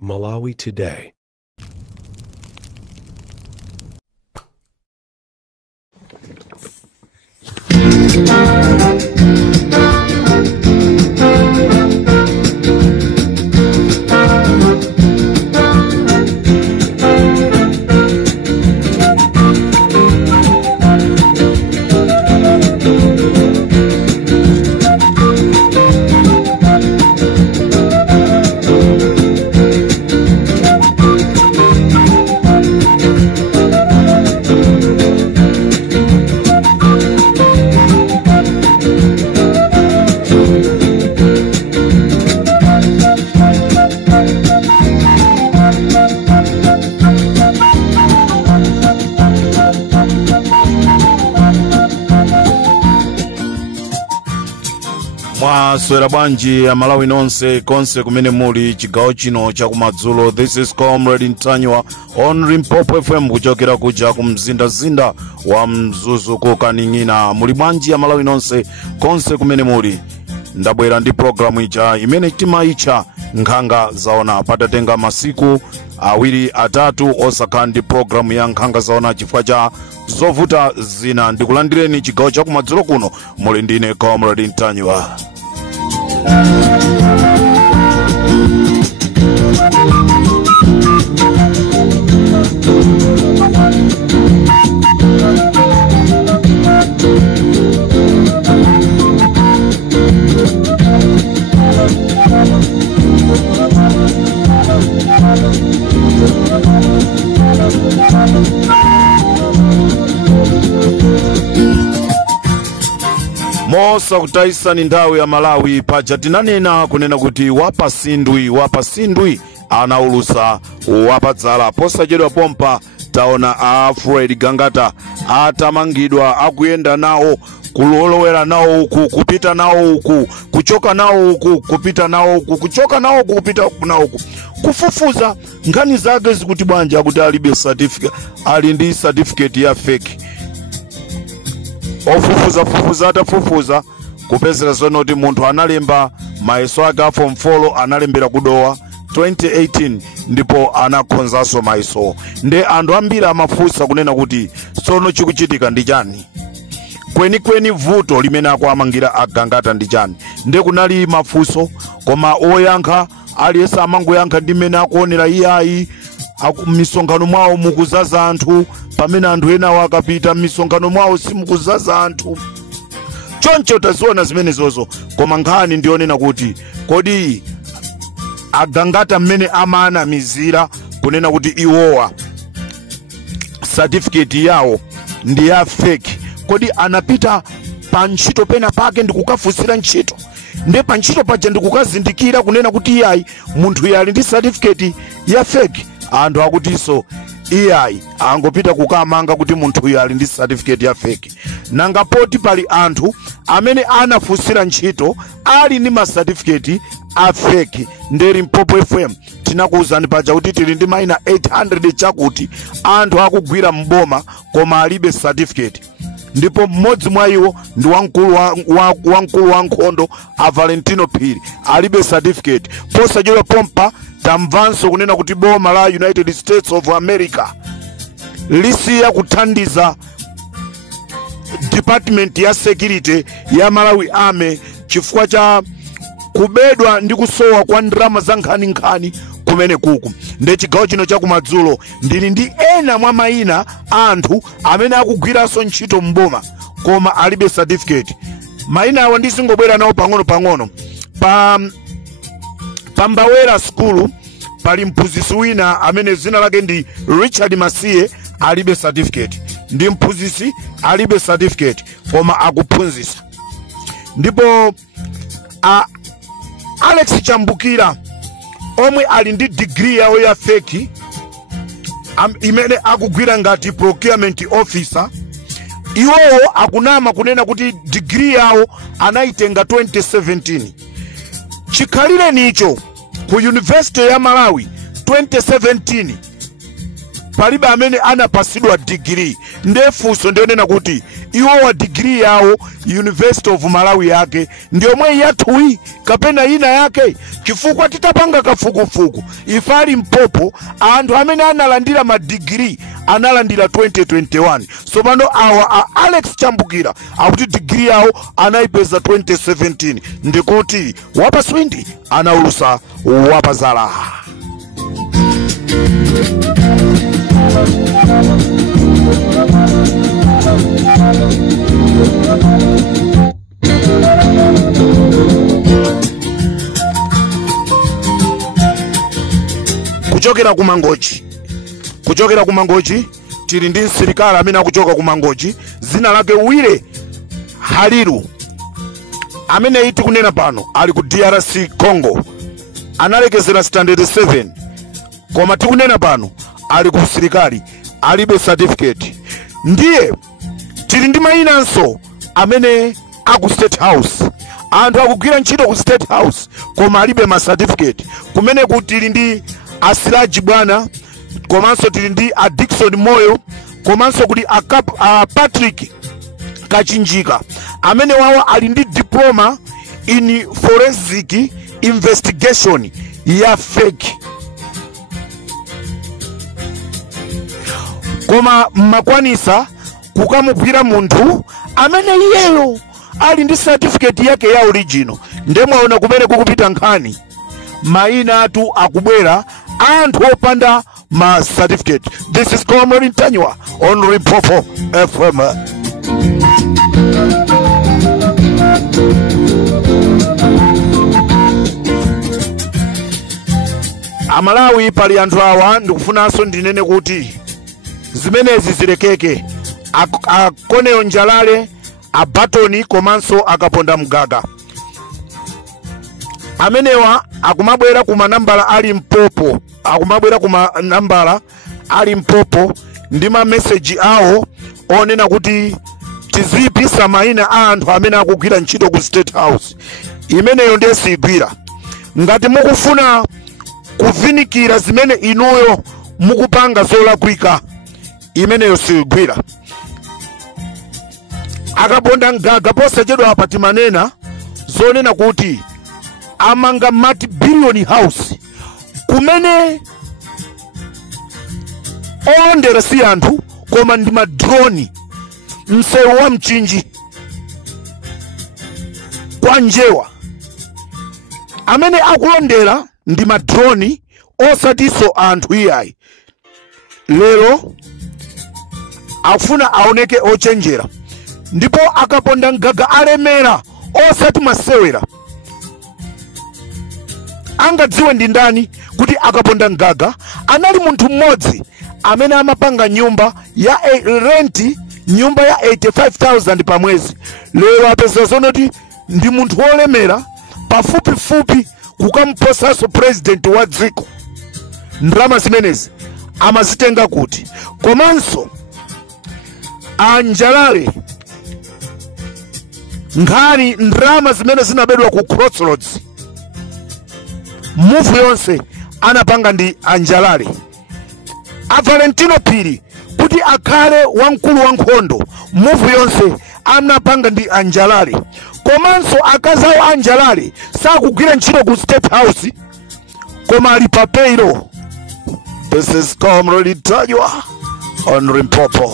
Malawi Today. Mwaswera bwanji ya Malawi nonse konse kumene muli chigawo chino cha kumadzulo. This is Comrade Ntanywa on Limpopo FM kuchokera kuja kumzinda wa Mzuzu kukaning'ina. Muli bwanji ya Malawi nonse konse kumene muli. Ndabwera ndi programu ija imene timaitcha Nkhanga Zaona. Patatenga masiku awiri atatu osakhala ndi programu ya Nkhanga Zaona chifukwa cha zovuta zina. Ndikulandireni chigawo cha kumadzulo kuno, muli ndine Comrade Ntanywa. Mosa kutaisa ni ndawi ya Malawi paja tinanena kunena kuti wapasindwi anaulusa wapadzala. Posachedwa pompa taona Fred Gangata atamangidwa akuyenda nawo, kulolowera nawo uku, kupita nawo uku, kuchoka nawo uku, kupita nawo uku, kuchoka nawo uku, kupita nawo uku, kufufuza ngani zake zikuti bwanja kuti alibe certificate, ali ndi certificate ya fake. Ofufuza atafufuza kupezera zonoti munthu analemba mayeso ake form 4 analembera kudowa 2018 ndipo anakhonzaso mayeso. Nde anthu ambiri amafunsa kunena kuti sono chikuchitika ndi chani, kwenikweni vuto limene akuamangira Agangata ndi chani. Nde kunali mafunso koma oyankha aliyense amangoyankha ndi mmene akuonera iyayi. Misongano mwawo mukuzaza anthu, pamene anthu ena wakapita misongano mwawo simukuzaza anthu. Choncho taziona zimene zozo, koma nkhani ndionena kuti kodi Agangata mmene amana mizira kunena kuti iwowa certificate yawo ndi ya fake, kodi anapita pa ntchito pena pake ndikukafusira ntchito, nde pa ntchito paja ndikukazindikira kunena kuti iyayi munthu yali ndi certificate ya fake. Anthu akutiso iyayi angopita kukamanga kuti munthu yali ndi certificate ya fake. Nanga poti pali anthu amene anafusira ntchito ali ndi ma certificate a fake. Nde Limpopo FM tinakuwuzani paja kuti tili ndi maina 800 chakuti anthu akugwira mboma koma alibe certificate. Ndipo mmodzi mwa iwo ndi wamkulu wa nkhondo a Valentino Phiri, alibe certificate. Posachedwa pompa tamvanso kunena kuti boma la United States of America lisiya kuthandiza Department ya Security ya Malawi Army chifukwa cha kubedwa ndi kusowa kwa ndrama za nkhani kumene kuku. Nde chigawo chino cha kumadzulo ndili ndi ena mwa maina anthu amene akugwiranso ntchito mboma koma alibe certificate. Maina awa ndisingobwera nawo pang'ono. Pa Mbawera School pali mphunzitsi wina amene zina lake ndi Richard Masiye, alibe certificate. Ndi mphunzitsi alibe certificate koma akuphunzitsa. Ndipo Alex Chambukira omwe ali ndi degree yawo ya fake imene akugwira ngati procurement officer, iwowo akunama kunena kuti degree yawo anaitenga 2017. Chikhalire nicho ku University ya Malawi 2017 palibe amene anapasidwa degree. Ndefunso ndionena kuti iwo wa degree yawo University of Malawi yake ndiomwe yathuyi kapena ina yake, chifukwa titapanga kafukufuku ifali Mpopo anthu amene analandira ma degree analandira 2021. So pano awa Alex Chambukira akuti degree yawo anaipeza 2017, ndikuti wapaswindi anaulusa wapazala. Kuchokera kumangochi tili ndi msilikali amene akuchoka kumangochi zina lake Wile Haliru amene iti kunena pano ali ku DRC Congo, analekezera standard 7 koma tikunena pano ali ku msilikali alibe certificate. Ndiye tili ndi mayinanso amene aku State House, anthu akugwira ntchito ku State House koma alibe ma certificate. Kumene kutili ndi Asiraji Bwana, komanso tili ndi Dickson Moyo, komanso kuti Patrick Kachinjika amene wawo ali ndi diploma in forensic investigation ya fake. Koma makwanisa kukamugwira munthu amene iyeyo ali ndi certificate yake ya original. Ndemwaona kumene kukupita nkhani maina atu akubwera anthu opanda ma certificate. This is Comrade Ntanywa on Limpopo FM. Amalawi pali anthu awa ndikufunanso ndinene kuti zimenezi zilekeke. Akoneyo Njalale, Abatoni komanso akaponda Mgaga amenewa akumabwera kuma nambala ali Mpopo, akumabwera kuma nambala ali Mpopo ndi ma message awo onena kuti tizipisa maina a anthu amene akugwira ntchito ku State House. Imeneyo ndiye sigwira. Ngati mukufuna kuvinikira zimene inuyo mukupanga zolakwika, imeneyo sigwira. Akaponda Mgaga posachedwa apati manena zonena kuti amanga multi-billion house kumene olondera si anthu koma ndi madroni. Msewu wa Mchinji kwa Njewa amene akulondera ndi madroni osatiso anthu iyayi. Lero afuna aoneke ochenjera, ndipo akaponda Mgaga alemera osati masewera. Angadziwe ndi ndani kuti akaponda Mgaga anali munthu mmodzi amene amapanga nyumba ya renti, nyumba ya 85,000 pa mwezi. Lero apeza zonoti ndi munthu olemera pafupifupi kukamposaso president wa dziko. Ndrama zimenezi amazitenga kuti? Komanso Anjalale nkhani ndrama zimene zinabedwa ku Crossroads, move yonse anapanga ndi Anjalale. Valentino Phiri kuti akhale wamkulu wa nkhondo, move yonse anapanga ndi Anjalale. Komanso akazawo Anjalale sakugwira ntchito ku State House koma ali pa payroll. This is Comrade Ntanywa on Limpopo.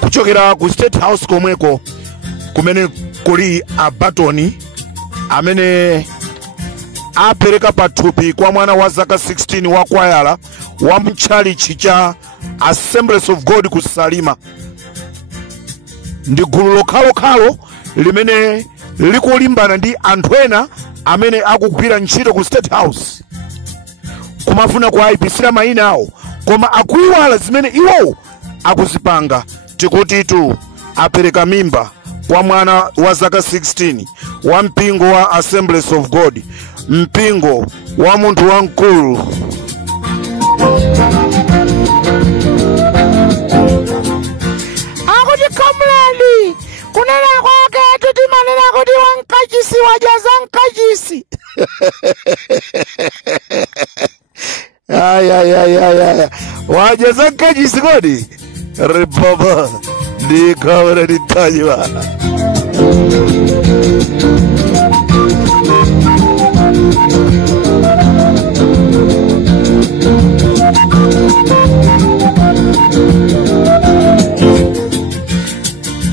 Kuchokera ku State House komweko kumene kuli Abatoni amene apereka pathupi kwa mwana wa zaka 16 wa kwayala wa mchalichi cha Assemblies of God ku Salima. Ndi gulu lokhalokhalo limene likulimbana ndi anthu ena amene akugwira ntchito ku State House kumafuna kuwayipisira mayina awo koma akuiwala zimene iwo akuzipanga. Tikutitu apereka mimba kwa mwana wa zaka 16 wa mpingo wa Assemblies of God, mpingo wa muntu wankulu. Akuti kamlali kunena kwake tuti manena kuti wankachisi wajaza nkachisi. Ay. Wajaza nkachisi kodi? Ribaba di kamera di tajwa.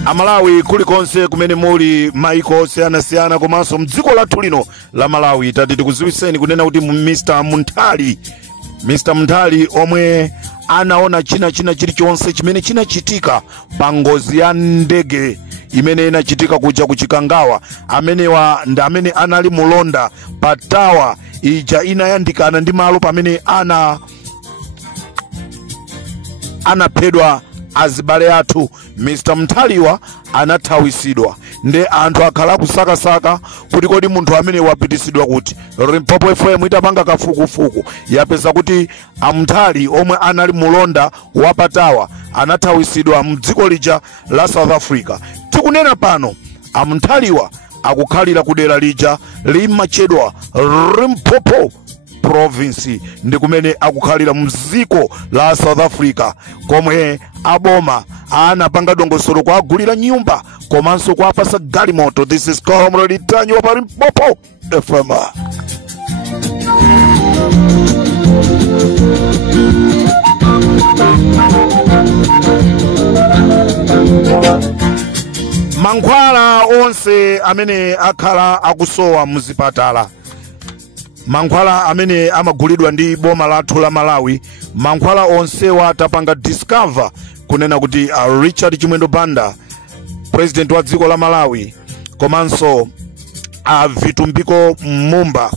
Amalawi kulikonse kumene muli maiko osiyanasiyana komanso mdziko lathu lino la Malawi tati tikuziwiseni kunena kuti Mr. Muntali omwe anaona china chilichonse chimene chinachitika pa ngozi ya ndege imene inachitika kuja kuchikangawa, amene anali mulonda pa tawa ija inayandikana ndi malo pamene anaphedwa azibale athu. Mr. Muntaliwa anathawisidwa nde anthu akhala kusakasaka kuti kodi munthu amene wapitisidwa kuti. Limpopo FM itapanga kafukufuku yapeza kuti Muntali omwe anali mulonda wapatawa anathawisidwa mdziko lija la South Africa. Tikunena pano Muntaliwa akukhalira kudera lija limachedwa Limpopo province, ndi kumene akukhalira mziko la South Africa, komwe aboma anapanga dongosolo kwa agulira nyumba komanso kwa apasa galimoto. This is Comrade Tanyo wa Limpopo FM. Mankhwala onse amene akhala akusowa muzipatala, mankhwala amene amagulidwa ndi boma lathu la Malawi, mankhwala onsewa atapanga discover kunena kuti Richard Chimwendo Banda, president wa dziko la Malawi, komanso Vitumbiko Mumba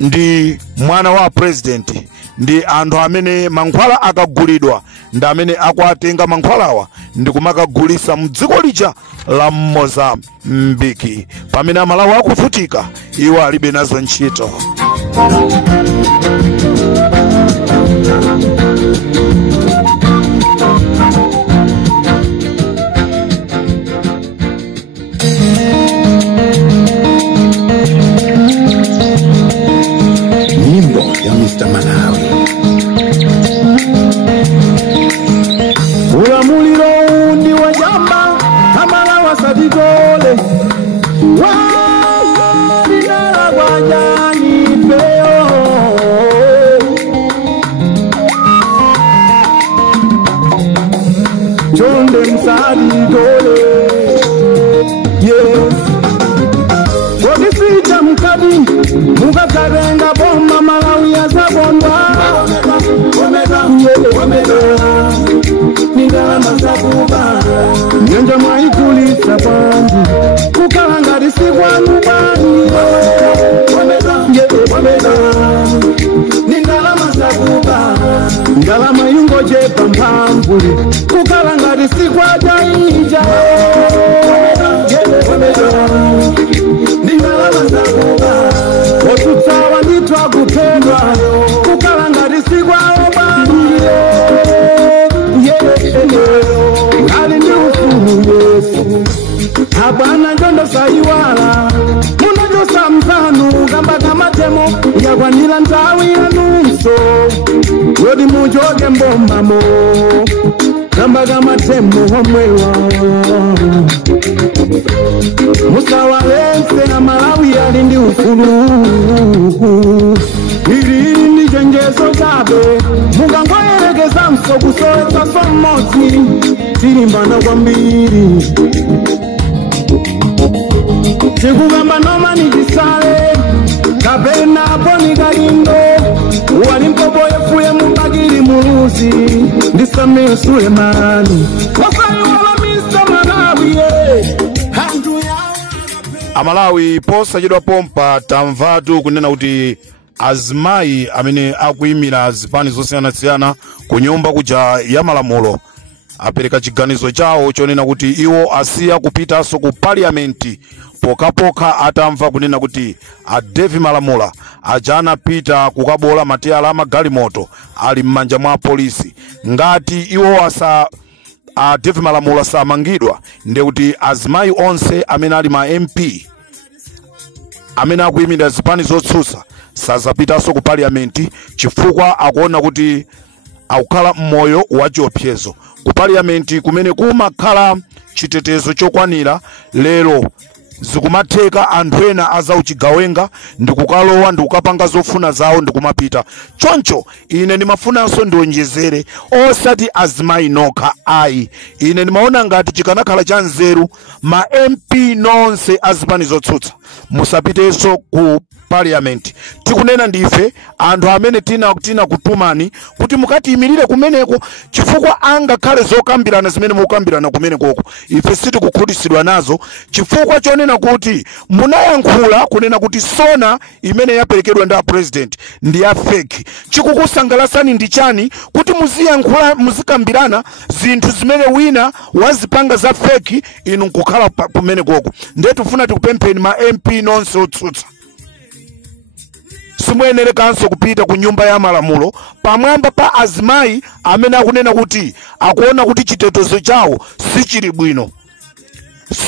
ndi mwana wa president, ndi anthu amene mankhwala akagulidwa ndi amene akwatenga mankhwalawa ndi kumakagulisa mdziko lija la Mozambiki. Pamene Malawi akuvutika, iwo alibe nazo ntchito. Nyimbo ya Mr. Malawi. Ulamuliro ndi wajamba Kamala wasabigole Wadinala wajani peo Chonde msadigole. Yes. Wakifita mkadi mukakarenga bomba Malawi ya zabondwa Ningala sakuba Nyanja maikulisa pangu Kukalanga risibwa nubani Ningala sakuba Ngala mayungo jepa mpambuli Kukalanga risibwa jaija Ningala sakuba Otutawa nitwa kutendwa Kukalanga risibwa obani Abana njondo saiwala Munajo samzanu Gamba kamatemo Yagwanila ntawi ya nuso Wodi mujoge mbomamo Gamba kamatemo homwewa Musawalense na Malawi ya lindi ufulu Hili ni jengezo jabe Mugango eregeza msogu soeta somoti Tirimbana kwa mbiri Chikugamba noma ni jisale Kabena poni galindo Walimpopo yefuye mubagiri muruzi Ndisame Sulemani Wasai wala Mr. Malawi Amalawi posa jidwa pompa tamvatu kunena kuti azimai amene akuimira zipani zosiyana-siyana ku nyumba kuja ya malamulo apereka chiganizo chawo chonena kuti iwo asiya kupitaso ku parliament pokapoka atamva kunena kuti a David Malamula aja anapita kukabola matiyala amagalimoto ali m'manja mwa polisi. Ngati iwo a David Malamula samangidwa ndi kuti azimayi onse amene ali ma MP amene akuyimira zipani zotsutsa sazapitaso ku parliament chifukwa akuona kuti akukhala mmoyo wa chiopsezo ku parliament kumene kumakhala chitetezo chokwanira. Lero zikumatheka anthu ena azauchigawenga ndikukalowa ndikukapanga zofuna zawo ndikumapita. Choncho ine ndimafunanso ndionjezere osati azimayi nokha ayi. Ine ndimaona ngati chikanakhala cha nzeru ma MP nonse azipani zotsutsa musapiteso ku parliament. Tikunena ndife anthu amene tina kutumani kuti mukatiyimirire kumeneko chifukwa angakhale zokambirana zimene mukambirana kumenekoko ife sitikukhutitsidwa nazo chifukwa chonena kuti munayankhula kunena kuti sona imene yaperekedwa ndi president ndi ya fake. Chikukusangalasani ndi chani kuti muziyankhula muzikambirana zinthu zimene wina wazipanga za fake inu nkukhala kumenekoko. Ndiye tufuna tikupempheni ma MP nonse otsutsa simuyenere kanso kupita ku nyumba ya malamulo pamwamba pa azimayi amene akunena kuti akuona kuti chitetezo chawo sichili bwino.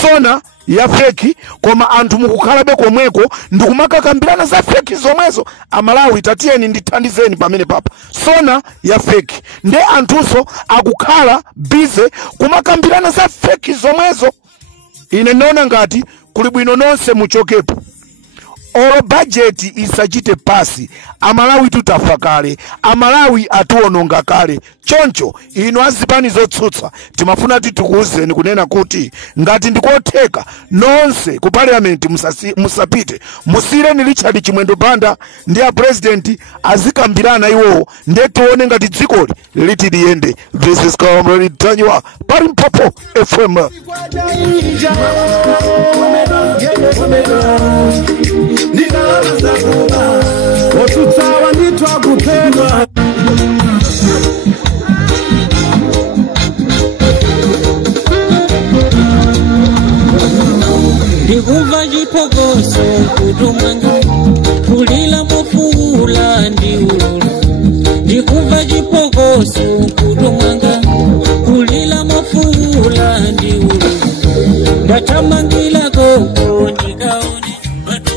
Sona ya feki koma anthu mukukhalabe komweko ndikumakakambirana za feki zomwezo. Amalawi tatiyeni ndithandizeni pamene papa. Sona ya feki ndi anthuso akukhala bize kumakambirana za feki zomwezo. Ine naona ngati kuli bwino nonse muchokepo. Olo budget isachite pasi. Amalawi tutafa kale. Amalawi atuononga kale. Choncho ino azipani zotsutsa timafuna titukuuzeni kunena kuti ngati ndikotheka nonse ku parliament musapite. Musireni Richard Chimwendo Banda ndi a president azikambirana iwo ndiye tione ngati dzikoli liti liyende. This is Comrade Tanywa Palimpopo FM. Otutsawa nditwa kupendwa ndikumva chipokoso kutumanga kulila mofula ndi ululu. Ndikumva chipokoso kutumanga kulila mofula ndi ululu. Ndatamangila koko ndikaone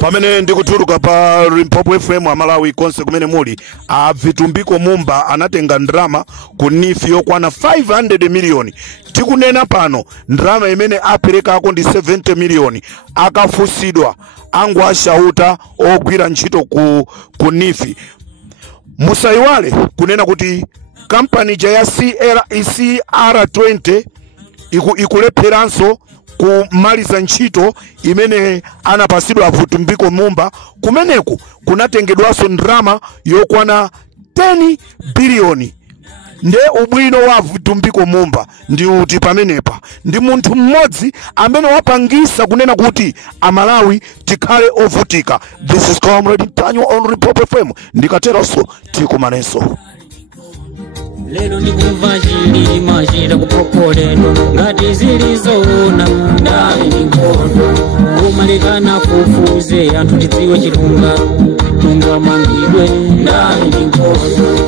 pamene ndikutuluka pa Limpopo FM Amalawi konse kumene muli. Vitumbiko Mumba anatenga ndrama ku nifi yokwana 500 million. Tikunena pano ndrama imene aperekako ndi 70 million. Akafusidwa angu ashauta ogwira ntchito ku nifi. Musaiwale kunena kuti kampani ya CR20 ikulepheranso kumaliza ntchito imene anapasidwa Vitumbiko Mumba. Kumeneku kunatengedwaso ndrama yokwana 10 biliyoni. Nde ubwino wa Vitumbiko Mumba ndi uti pamenepa ndi munthu mmodzi amene wapangisa kunena kuti Amalawi tikhale ovutika. This is Comrade Tanywa on Limpopo FM. Ndikateronso tikumanenso. lelo ndikumva chilima chita kupokoledwa ngati zilizoona ndali ndinkondo kumalekana kufuze anthu tidziwe chilunga tunga mangidwe ndali ndinkondo.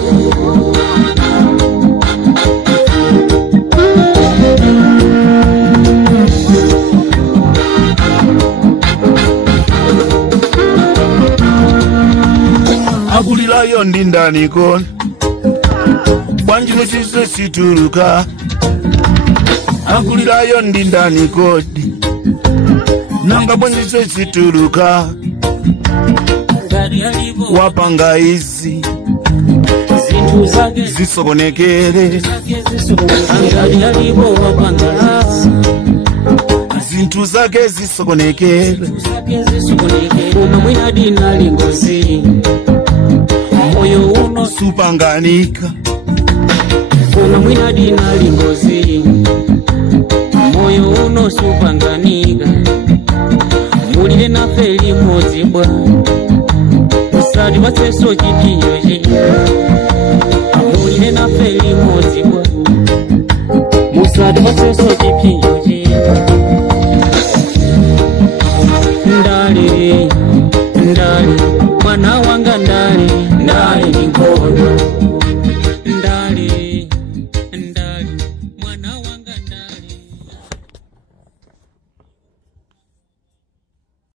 Akulirayo ndi ndani kona Banjime sise situruka. Akulirayo ndi ndani kodi nanga banjise situruka. Wapanga izi zinthu zake zisokonekere. angali alibo wapanga zinthu zake zisokonekere. Uma mwina dina lingozi moyo uno supanganika. Uma mwina dina lingozi moyo uno supanganika. Mulile na feli mozi bwa usali bateso chitiyoje. Mulile na feli mozi bwa moseso chipinjoji